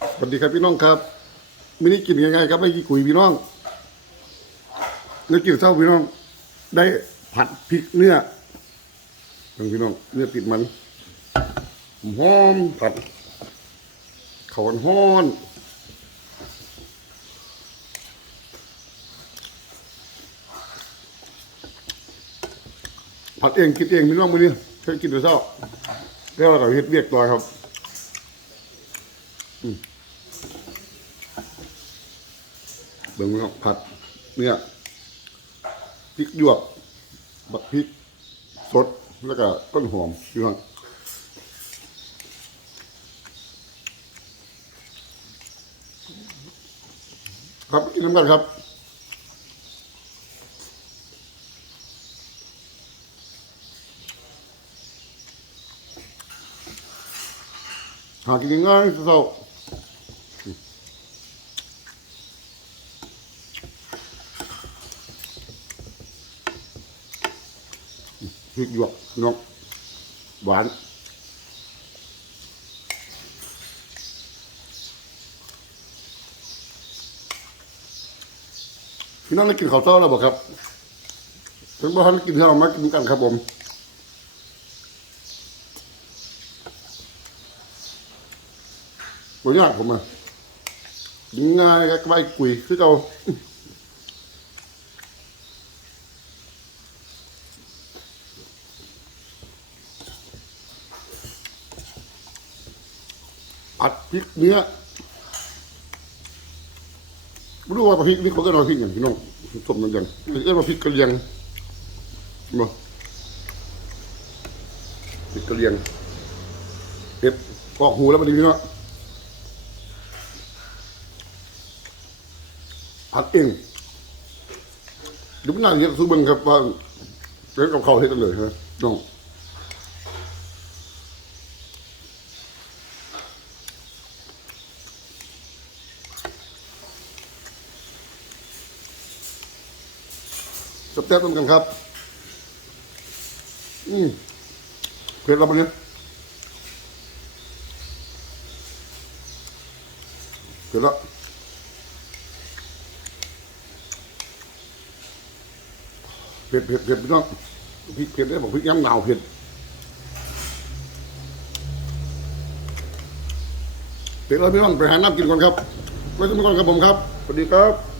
สวัสดีครับพี่น้องครับม่ได้กินง่ายๆครับไม่กี่กุยพี่น้องเนื้อกินเท่าพี่น้อง ได้ผัดพริกเนื้อพี่น้องเนื้อติดมันหอมผัดเขาวห้อนผัดเองคิดเองพี่น้องมือนี้เคยกินแต่เช้าแล้วเราก็เฮ็ดเวียกต่อครับ เบิ่งครับผัดเนี่ยพริกหยวก บักพริก สด แล้วก็ต้นหอมพี่น้องครับกินน้ำกันครับหากินง่ายๆเศร้าๆ พ ริกหยวกน้องหวานพี่น้องได้กินข้าวเช้าแล้วบอกครับถึงบ้านกินข้าวมากินกันครับผมบ่ยากผมอะง่ายๆก็ไปกุยคือเอา ผัดพริกเนื้อไม่รู้ว่าพริกนี่เขาก็เอาพริกอย่างพี่น้องสมเหมือนกันเรียกว่าพริกกระเลียงบ่พริกกระเลียงเผ็ดกอกหูแล้วมันดีพี่น้องผัดเองดูมันน่าเยอะซื้อเบิ่งครับว่าเล่นกับเขาเฮ็ดกันเลยนะน้อง สเต็ปกันครับ อืมเผ็ดแล้วปะเนี่ยเผ็ดแล้วเผ็ดเผ็ดเผ็ดพี่น้องพริกเผ็ดได้บอกพริกย้ำหนาวเผ็ดเผ็ดแล้วพี่น้องไปหาน้ำกินก่อนครับไว้ทุกคนครับผมครับสวัสดีครับ